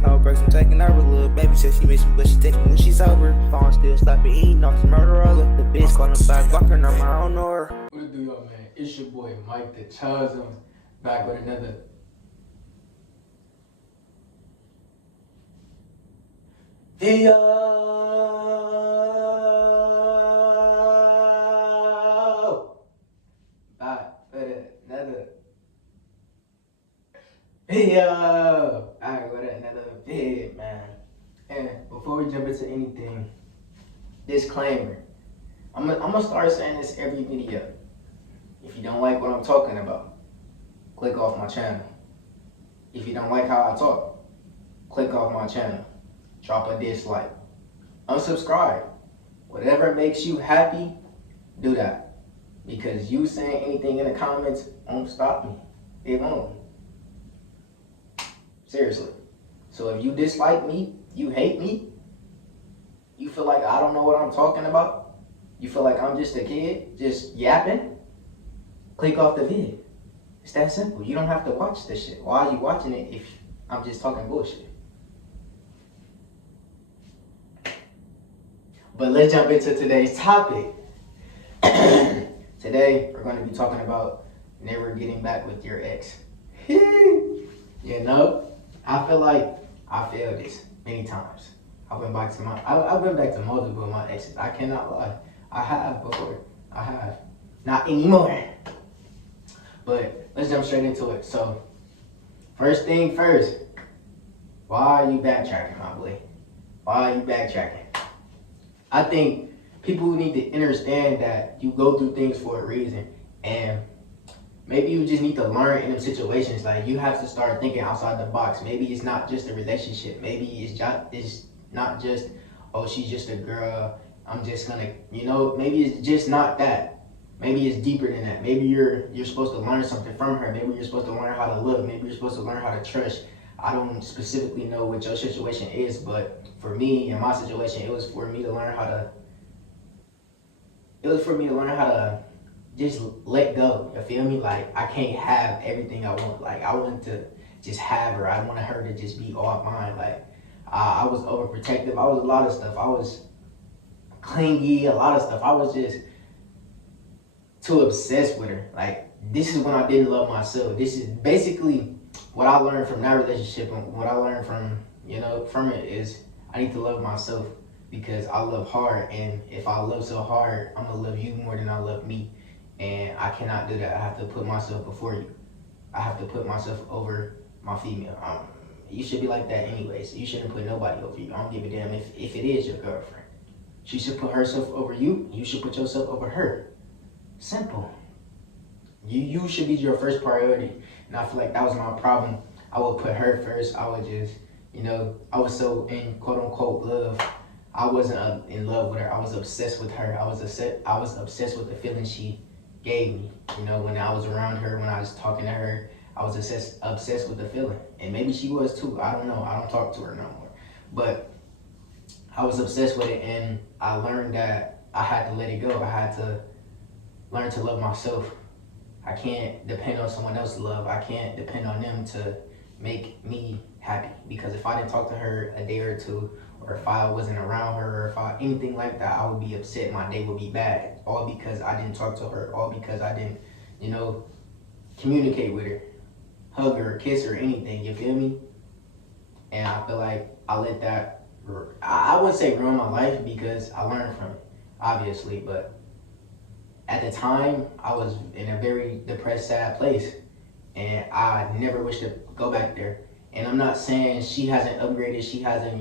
No breaks, I'm taking over. Little baby said she miss me, but she text me when she's sober. Phone still slapping, eating off the murder roller. The bitch calling back, walking on my own or. What it do, y'all, man? It's your boy Mike the Chasm, back with another video. Back with another video. Back with another vid, man. And before we jump into anything, disclaimer. I'm gonna start saying this every video. If you don't like what I'm talking about, click off my channel. If you don't like how I talk, click off my channel. Drop a dislike. Unsubscribe. Whatever makes you happy, do that. Because you saying anything in the comments won't stop me. It won't. Seriously. So if you dislike me, you hate me, you feel like I don't know what I'm talking about, you feel like I'm just a kid, just yapping, click off the vid. It's that simple. You don't have to watch this shit. Why are you watching it if I'm just talking bullshit? But let's jump into today's topic. Today, we're going to be talking about never getting back with your ex. You know, I feel like I failed this many times. I've been back to multiple of my exes. I cannot lie. I have before. I have. Not anymore. But let's jump straight into it. So, first thing first. Why are you backtracking, my boy? Why are you backtracking? I think people need to understand that you go through things for a reason. And maybe you just need to learn in them situations. Like, you have to start thinking outside the box. Maybe it's not just a relationship. Maybe it's not just, oh, she's just a girl. I'm just gonna, maybe it's just not that. Maybe it's deeper than that. Maybe you're supposed to learn something from her. Maybe you're supposed to learn how to love. Maybe you're supposed to learn how to trust. I don't specifically know what your situation is, but for me, in my situation, it was for me to learn how to just let go. You feel me? Like, I can't have everything I want. Like, I want to just have her. I want her to just be all mine. Like, I was overprotective. I was a lot of stuff. I was clingy, a lot of stuff. I was just too obsessed with her. Like, this is when I didn't love myself. This is basically what I learned from that relationship, and what I learned from it is I need to love myself, because I love hard, and if I love so hard, I'm gonna love you more than I love me. And I cannot do that. I have to put myself before you. I have to put myself over my female. You should be like that anyways. You shouldn't put nobody over you. I don't give a damn if it is your girlfriend. She should put herself over you. You should put yourself over her. Simple. You should be your first priority. And I feel like that was my problem. I would put her first. I would just, I was so in quote unquote love. I wasn't in love with her. I was obsessed with her. I was obsessed with the feeling she gave me. When I was around her, when I was talking to her, I was obsessed with the feeling. And maybe she was too. I don't know. I don't talk to her no more. But I was obsessed with it, and I learned that I had to let it go. I had to learn to love myself. I can't depend on someone else's love. I can't depend on them to make me happy. Because if I didn't talk to her a day or two, or if I wasn't around her, or if anything like that, I would be upset. My day would be bad. All because I didn't talk to her. All because I didn't, communicate with her, hug her, kiss her, anything. You feel me? And I feel like I let that, I wouldn't say ruin my life, because I learned from it, obviously. But at the time, I was in a very depressed, sad place. And I never wish to go back there. And I'm not saying she hasn't upgraded, she hasn't,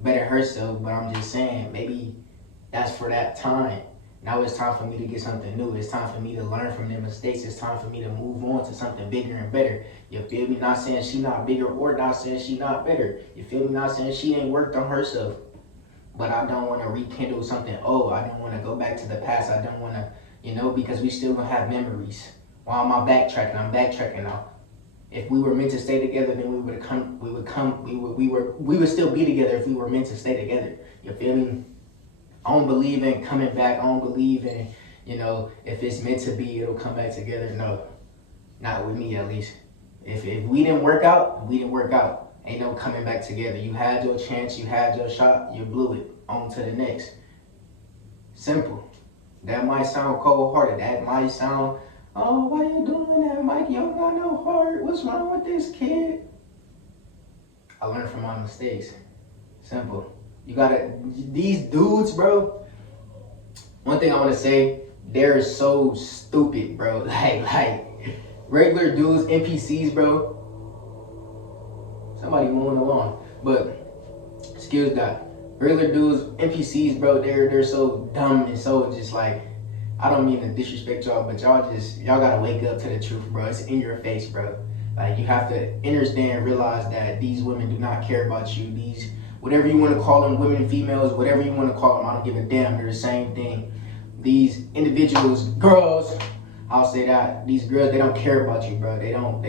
better herself, but I'm just saying maybe that's for that time. Now it's time for me to get something new. It's time for me to learn from their mistakes. It's time for me to move on to something bigger and better. You feel me? Not saying she not bigger, or not saying she not better. You feel me? Not saying she ain't worked on herself. But I don't want to rekindle something old. I don't want to go back to the past. I don't want to, because we still gonna have memories. Why am I backtracking? I'm backtracking now. If we were meant to stay together, then we would still be together if we were meant to stay together. You feel me? I don't believe in coming back. I don't believe in, if it's meant to be, it'll come back together. No, not with me at least. If we didn't work out, we didn't work out. Ain't no coming back together. You had your chance, you had your shot, you blew it. On to the next. Simple. That might sound cold-hearted. That might sound, oh, why you doing that, Mike? You don't got no heart. What's wrong with this kid? I learned from my mistakes. Simple. You gotta, these dudes, bro, one thing I wanna say, they're so stupid, bro. Like, regular dudes, NPCs, bro. Somebody moving along. But, excuse that. Regular dudes, NPCs, bro, they're so dumb and so just like, I don't mean to disrespect y'all, but y'all gotta wake up to the truth, bro. It's in your face, bro. Like, you have to understand, realize that these women do not care about you. These, whatever you want to call them, women, females, whatever you want to call them, I don't give a damn. They're the same thing. These individuals, girls, I'll say that. These girls, they don't care about you, bro. They don't.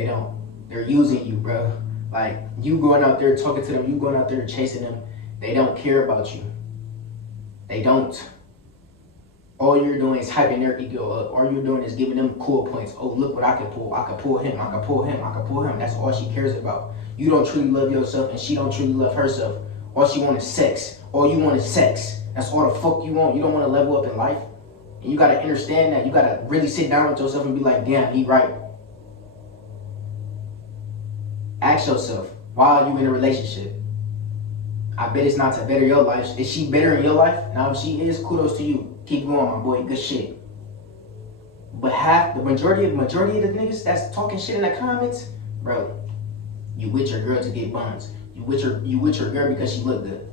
They're using you, bro. Like, you going out there talking to them, you going out there chasing them. They don't care about you. They don't. All you're doing is hyping their ego up. All you're doing is giving them cool points. Oh, look what I can pull. I can pull him. I can pull him. I can pull him. That's all she cares about. You don't truly love yourself, and she don't truly love herself. All she wants is sex. All you want is sex. That's all the fuck you want. You don't want to level up in life. And you got to understand that. You got to really sit down with yourself and be like, damn, he right. Ask yourself, why are you in a relationship? I bet it's not to better your life. Is she better in your life? Now, if she is, kudos to you. Keep going, my boy. Good shit. But the majority of the niggas that's talking shit in the comments, bro, you with your girl to get buns. You with your girl because she look good.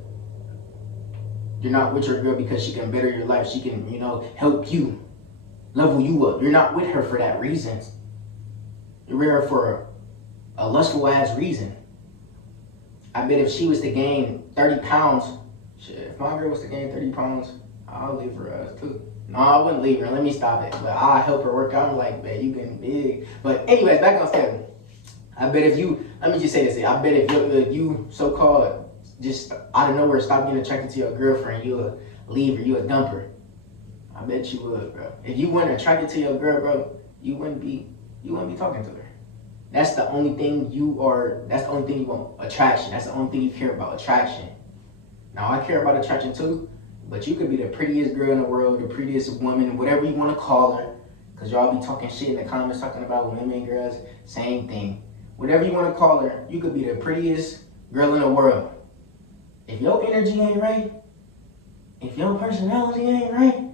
You're not with your girl because she can better your life. She can, help you, level you up. You're not with her for that reason. You're with her for a lustful ass reason. I bet if she was to gain 30 pounds, shit, if my girl was to gain 30 pounds, I'll leave her ass too. No, I wouldn't leave her. Let me stop it. But I'll help her work out. I'm like, man, you getting big. But anyways, back on schedule. I bet if you, let me just say this. I bet if you so-called just out of nowhere stop getting attracted to your girlfriend, you'll leave her, you'll dump her. I bet you would, bro. If you weren't attracted to your girl, bro, you wouldn't be talking to her. That's the only thing you want, attraction. That's the only thing you care about, attraction. Now, I care about attraction too, but you could be the prettiest girl in the world, the prettiest woman, whatever you want to call her, because y'all be talking shit in the comments talking about women, girls, same thing. Whatever you want to call her, you could be the prettiest girl in the world. If your energy ain't right, if your personality ain't right,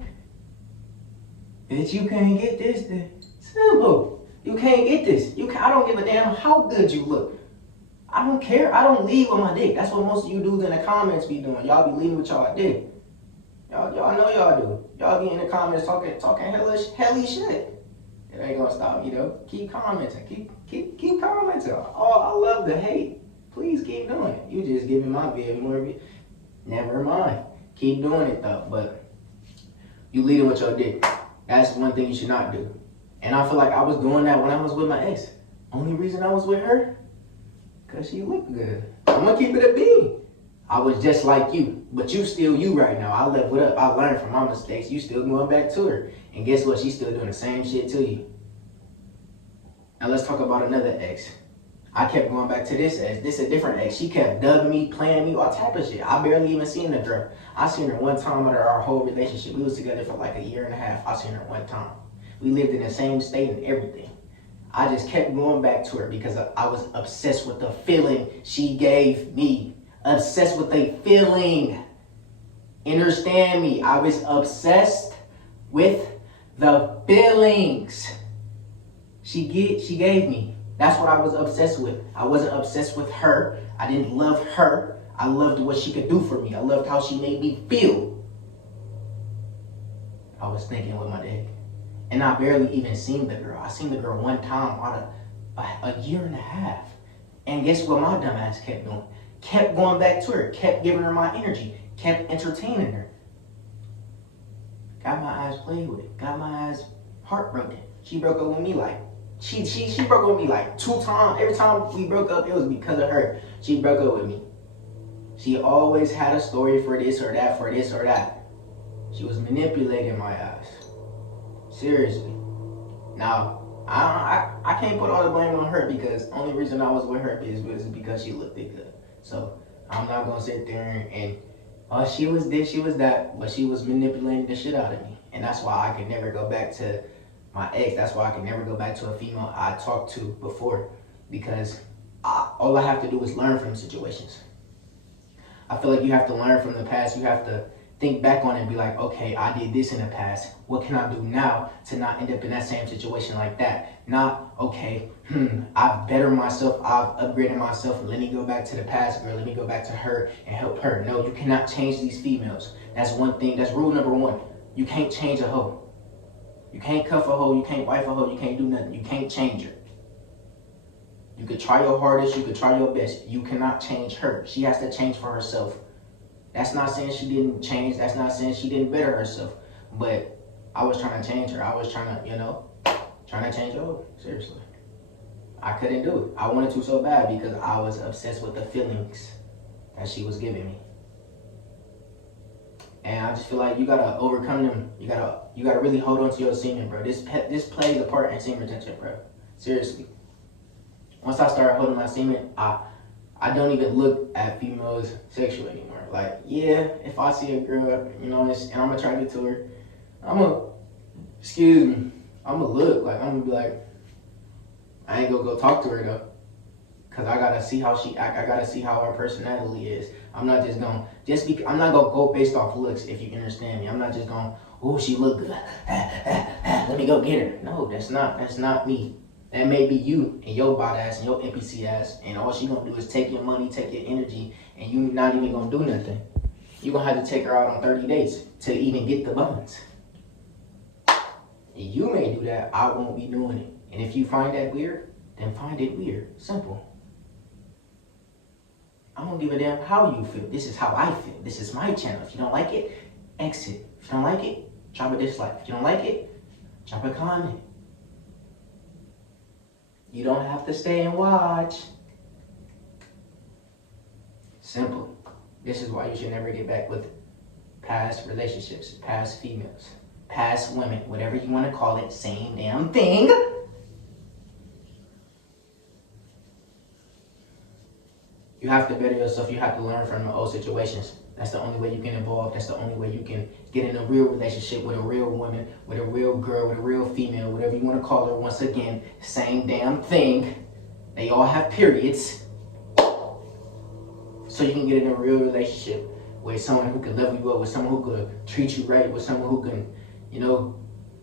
bitch, you can't get this, then simple. You can't get this. I don't give a damn how good you look. I don't care. I don't lead with my dick. That's what most of you dudes in the comments be doing. Y'all be leading with y'all dick. Y'all know y'all do. Y'all be in the comments talking hellish shit. It ain't gonna stop me though. Keep commenting. Keep commenting. Oh, I love the hate. Please keep doing it. You just giving my vid more of it. Never mind. Keep doing it though. But you leading with your dick. That's one thing you should not do. And I feel like I was doing that when I was with my ex. Only reason I was with her, because she looked good. I'm going to keep it a bean. I was just like you, but you still you right now. I leveled up. I learned from my mistakes. You still going back to her. And guess what? She's still doing the same shit to you. Now let's talk about another ex. I kept going back to this ex. This is a different ex. She kept dubbing me, playing me, all type of shit. I barely even seen the girl. I seen her one time out of our whole relationship. We was together for like a year and a half. I seen her one time. We lived in the same state and everything. I just kept going back to her because I was obsessed with the feeling she gave me. Obsessed with a feeling. Understand me. I was obsessed with the feelings she gave me. That's what I was obsessed with. I wasn't obsessed with her. I didn't love her. I loved what she could do for me. I loved how she made me feel. I was thinking with my dick. And I barely even seen the girl. I seen the girl one time out of a year and a half. And guess what my dumb ass kept doing? Kept going back to her. Kept giving her my energy. Kept entertaining her. Got my eyes played with. Got my eyes heartbroken. She broke up with me like, she broke up with me like 2 times. Every time we broke up, it was because of her. She broke up with me. She always had a story for this or that, for this or that. She was manipulating my eyes. Seriously. Now, I can't put all the blame on her because only reason I was with her is because she looked good. So I'm not gonna sit there and oh, she was this, she was that, but she was manipulating the shit out of me. And that's why I can never go back to my ex. That's why I can never go back to a female I talked to before. Because all I have to do is learn from situations. I feel like you have to learn from the past. You have to think back on it and be like, okay, I did this in the past. What can I do now to not end up in that same situation like that? Not, okay, I've bettered myself, I've upgraded myself, let me go back to the past girl, let me go back to her and help her. No, you cannot change these females. That's one thing, that's rule number one. You can't change a hoe. You can't cuff a hoe, you can't wife a hoe, you can't do nothing. You can't change her. You could try your hardest, you could try your best. You cannot change her. She has to change for herself. That's not saying she didn't change. That's not saying she didn't better herself. But I was trying to change her. I was trying to, trying to change her. Seriously. I couldn't do it. I wanted to so bad because I was obsessed with the feelings that she was giving me. And I just feel like you gotta overcome them. You gotta really hold on to your semen, bro. This plays a part in semen retention, bro. Seriously. Once I started holding my semen, I don't even look at females sexual anymore. Like, yeah, if I see a girl, and I'm attracted to her, I'm gonna look. Like, I'm gonna be like, I ain't gonna go talk to her though. Cause I gotta see how she act. I gotta see how her personality is. I'm not gonna go based off looks, if you understand me. I'm not just going, oh, she look good. Let me go get her. No, that's not me. That may be you and your bot ass and your NPC ass, and all she gonna do is take your money, take your energy, and you not even gonna do nothing. You gonna have to take her out on 30 dates to even get the buns. And you may do that, I won't be doing it. And if you find that weird, then find it weird. Simple. I don't give a damn how you feel. This is how I feel. This is my channel. If you don't like it, exit. If you don't like it, drop a dislike. If you don't like it, drop a comment. You don't have to stay and watch. Simple. This is why you should never get back with past relationships, past females, past women, whatever you want to call it, same damn thing. You have to better yourself. You have to learn from the old situations. That's the only way you can evolve. That's the only way you can get in a real relationship with a real woman, with a real girl, with a real female, whatever you want to call her. Once again, same damn thing. They all have periods. So you can get in a real relationship with someone who can level you up, with someone who could treat you right, with someone who can,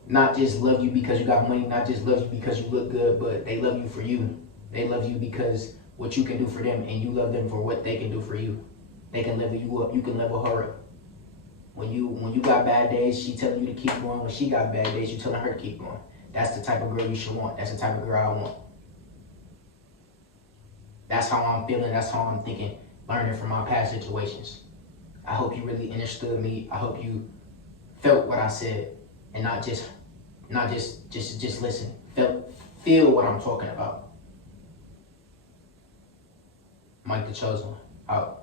not just love you because you got money, not just love you because you look good, but they love you for you. They love you because what you can do for them, and you love them for what they can do for you. They can level you up. You can level her up. When you got bad days, she telling you to keep going. When she got bad days, you telling her to keep going. That's the type of girl you should want. That's the type of girl I want. That's how I'm feeling. That's how I'm thinking. Learning from my past situations. I hope you really understood me. I hope you felt what I said, and not just listen. Feel what I'm talking about. Mike the Chosen One, out.